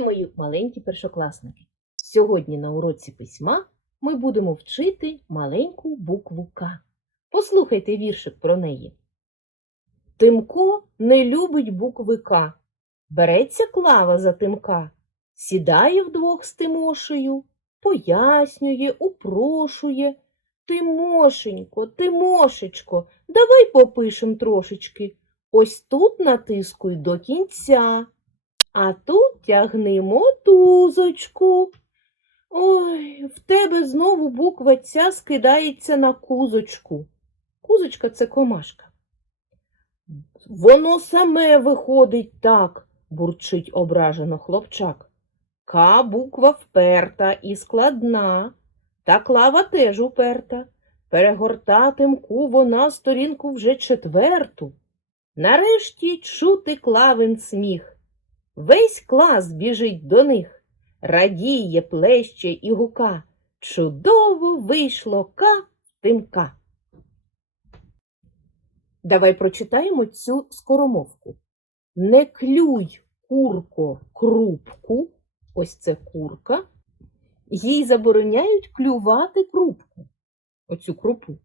Мої маленькі першокласники! Сьогодні на уроці письма ми будемо вчити маленьку букву К. Послухайте віршик про неї. Тимко не любить букви К. Береться клава за тимка, сідає вдвох з Тимошею, пояснює, упрошує. Тимошенько, Тимошечко, давай попишем трошечки. Ось тут натискуй до кінця. А тут тягни мотузочку. Ой, в тебе знову буква ця скидається на кузочку. Кузочка це комашка. Воно саме виходить так, бурчить ображено хлопчак. К буква вперта і складна, та клава теж уперта. Перегортатимку вона сторінку вже четверту. Нарешті чути клавин сміх. Весь клас біжить до них, радіє, плеще і гука. Чудово вийшло ка тимка. Давай прочитаємо цю скоромовку. Не клюй, курко, крупку, ось це курка, їй забороняють клювати крупку, оцю крупу.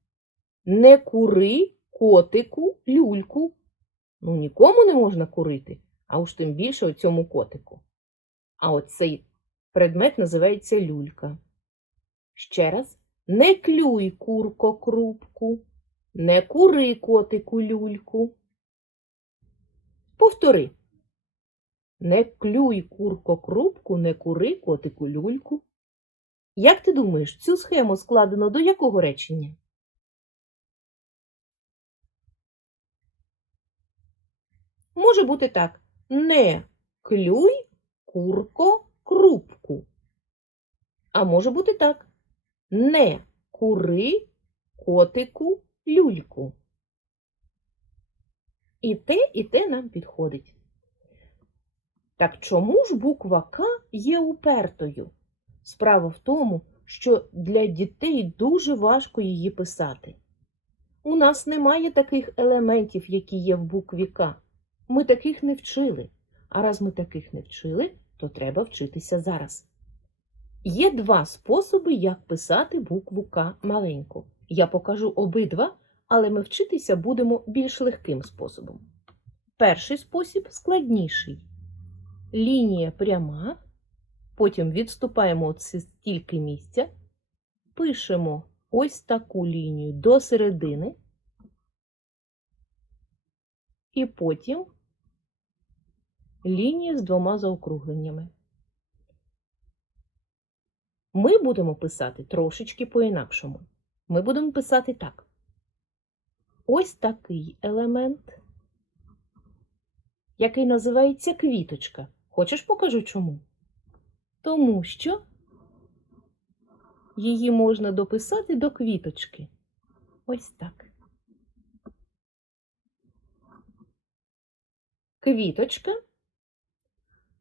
Не кури, котику, люльку. Ну, нікому не можна курити а уж тим більше у цьому котику. А оцей предмет називається люлька. Ще раз, не клюй курко крупку, не кури котику люльку. Повтори. Не клюй курко крупку, не кури котику люльку. Як ти думаєш, цю схему складено до якого речення? Може бути так. Не клюй, курко, крупку. А може бути так. Не кури, котику, люльку. І те, і те нам підходить. Так чому ж буква К є упертою? Справа в тому, що для дітей дуже важко її писати. У нас немає таких елементів, які є в букві К. Ми таких не вчили. А раз ми таких не вчили, то треба вчитися зараз. Є два способи, як писати букву К маленьку. Я покажу обидва, але ми вчитися будемо більш легким способом. Перший спосіб складніший. Лінія пряма, потім відступаємо от стільки місця, пишемо ось таку лінію до середини, і потім лінія з двома заокругленнями. Ми будемо писати трошечки по-інакшому. Ми будемо писати так. Ось такий елемент, який називається квіточка. Хочеш покажу чому? Тому що її можна дописати до квіточки. Ось так. Квіточка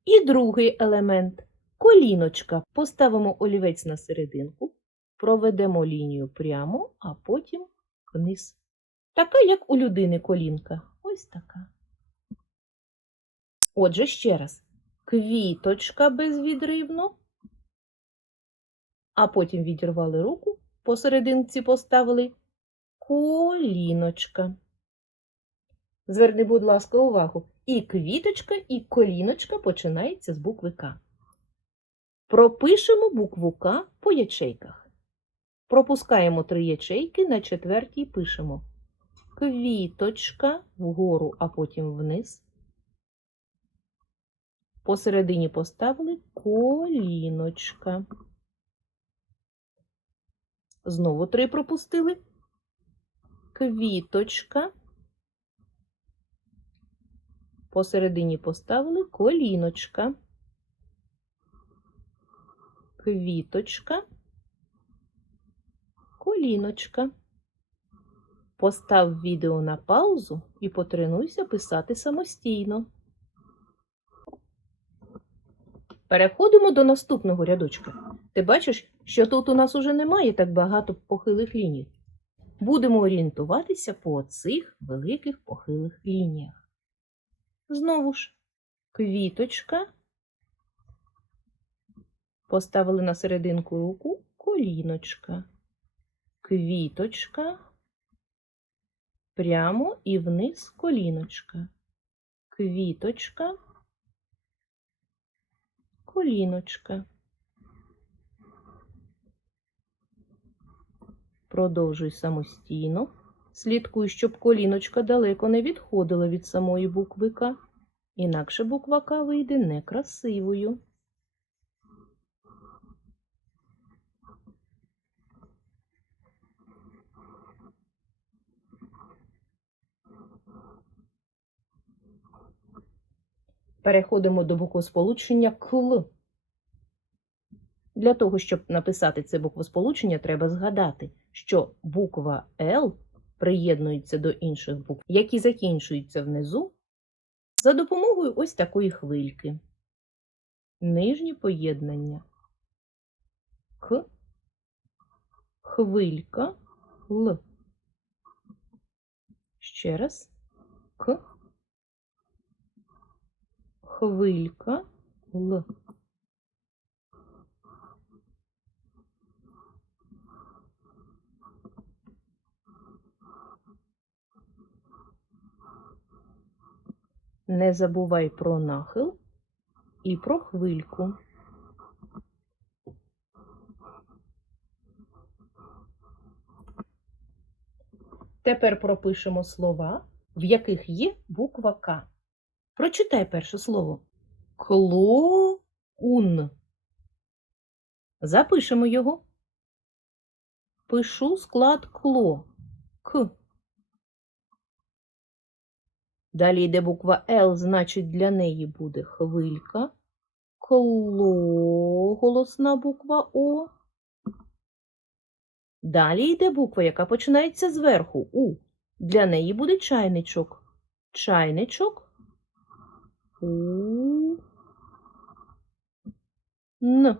і другий елемент коліночка. Поставимо олівець на серединку, проведемо лінію прямо, а потім вниз. Така, як у людини колінка. Ось така. Отже, ще раз. Квіточка безвідривно, а потім відірвали руку, посерединці поставили коліночка. Зверни, будь ласка, увагу. І квіточка, і коліночка починається з букви К. Пропишемо букву К по ячейках. Пропускаємо три ячейки, на четвертій пишемо квіточка вгору, а потім вниз. Посередині поставили коліночка. Знову три пропустили. Квіточка. Посередині поставили коліночка, квіточка, коліночка. Постав відео на паузу і потренуйся писати самостійно. Переходимо до наступного рядочка. Ти бачиш, що тут у нас уже немає так багато похилих ліній. Будемо орієнтуватися по цих великих похилих лініях. Знову ж квіточка, Поставили на серединку руку коліночка, квіточка, прямо і вниз коліночка, квіточка, коліночка. Продовжуй самостійно. Слідкуй, щоб коліночка далеко не відходила від самої букви К, інакше буква К вийде некрасивою. Переходимо до буквосполучення КЛ. Для того, щоб написати це буквосполучення, треба згадати, що буква Л приєднується до інших букв, які закінчуються внизу, за допомогою ось такої хвильки. Нижнє поєднання. К, хвилька, Л. Ще раз. К, хвилька, Л. Не забувай про нахил і про хвильку. Тепер пропишемо слова, в яких є буква К. Прочитай перше слово. Клоун. Запишемо його. Пишу склад кло. К. Далі йде буква Л, значить для неї буде хвилька. Кло, голосна буква О. Далі йде буква, яка починається зверху У. Для неї буде чайничок. Чайничок. У. Н.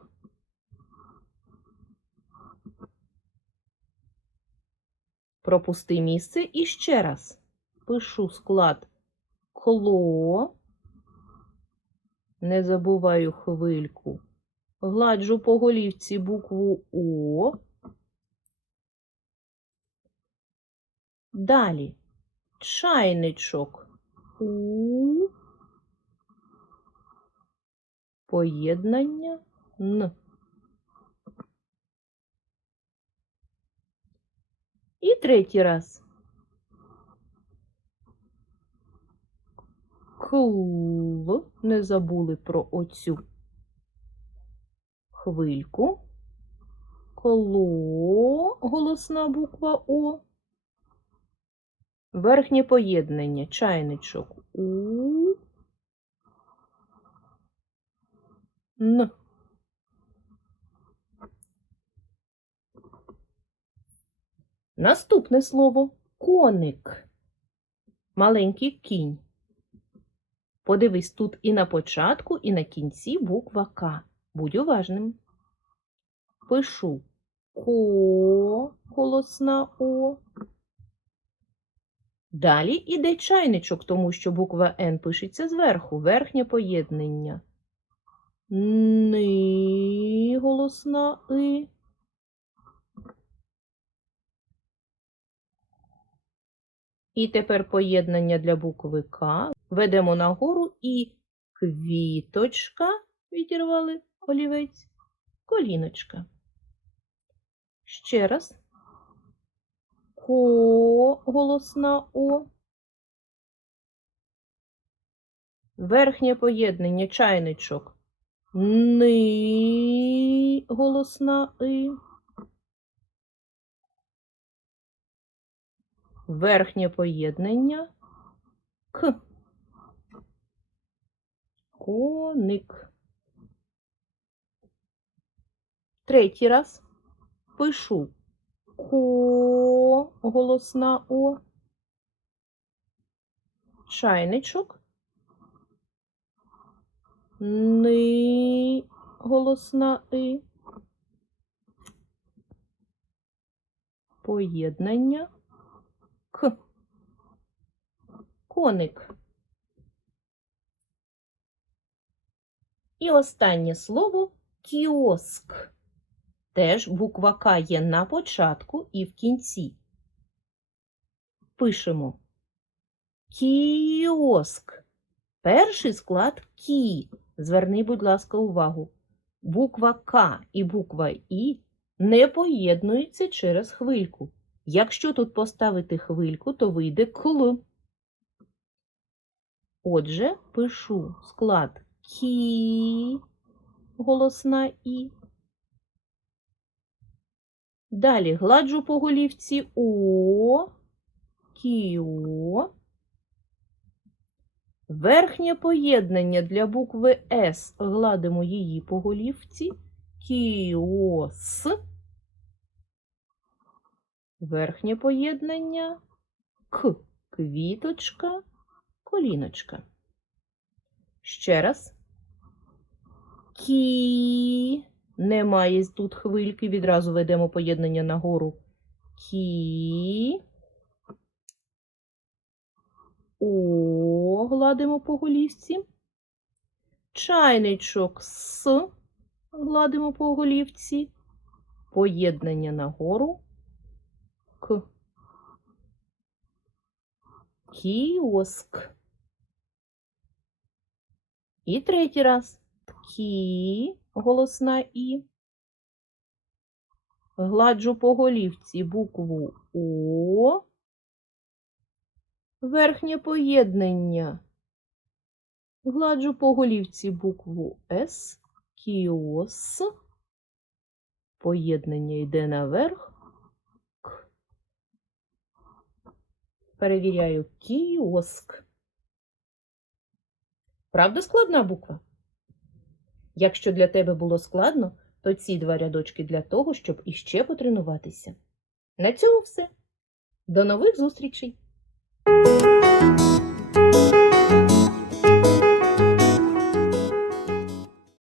Пропусти місце і ще раз. Пишу склад кло. Не забуваю хвильку. Гладжу по голівці букву О. Далі чайничок У. Поєднання Н. І третій раз. Кл. Не забули про оцю хвильку. Коло, голосна буква О. Верхнє поєднання, чайничок У. Н. Наступне слово коник. Маленький кінь. Подивись тут і на початку, і на кінці буква К. Будь уважним. Пишу ко, голосна О. Далі іде чайничок, тому що буква Н пишеться зверху, верхнє поєднання. Ни, голосна И. І тепер поєднання для букви К. Ведемо нагору і квіточка, відірвали олівець, коліночка. Ще раз. Ко, голосна О. Верхнє поєднання чайничок. Ни, голосна И. Верхнє поєднання К. Коник. Третій раз пишу ко, голосна О. Чайничок. Ни, голосна И. Поєднання К. Коник. І останнє слово Кіоск. Теж буква К є на початку і в кінці. Пишемо кіоск. Перший склад кі. Зверни, будь ласка, увагу. Буква К і буква І не поєднуються через хвильку. Якщо тут поставити хвильку, то вийде кл. Отже, пишу склад кі, голосна І. Далі гладжу по голівці О, кіо. Верхнє поєднання для букви С гладимо її по голівці. Кіос. Верхнє поєднання К. Квіточка, коліночка. Ще раз. Кі. Немає тут хвильки. Відразу ведемо поєднання нагору. Кі. О, гладимо по голівці. Чайничок С. Гладимо по голівці. Поєднання нагору. К. Кіоск. І третій раз. Кі, голосна І. Гладжу по голівці букву О. Верхнє поєднання. Гладжу по голівці букву С. Кіос. Поєднання йде наверх. К. Перевіряю кіоск. Правда складна буква? Якщо для тебе було складно, то ці два рядочки для того, щоб іще потренуватися. На цьому все. До нових зустрічей!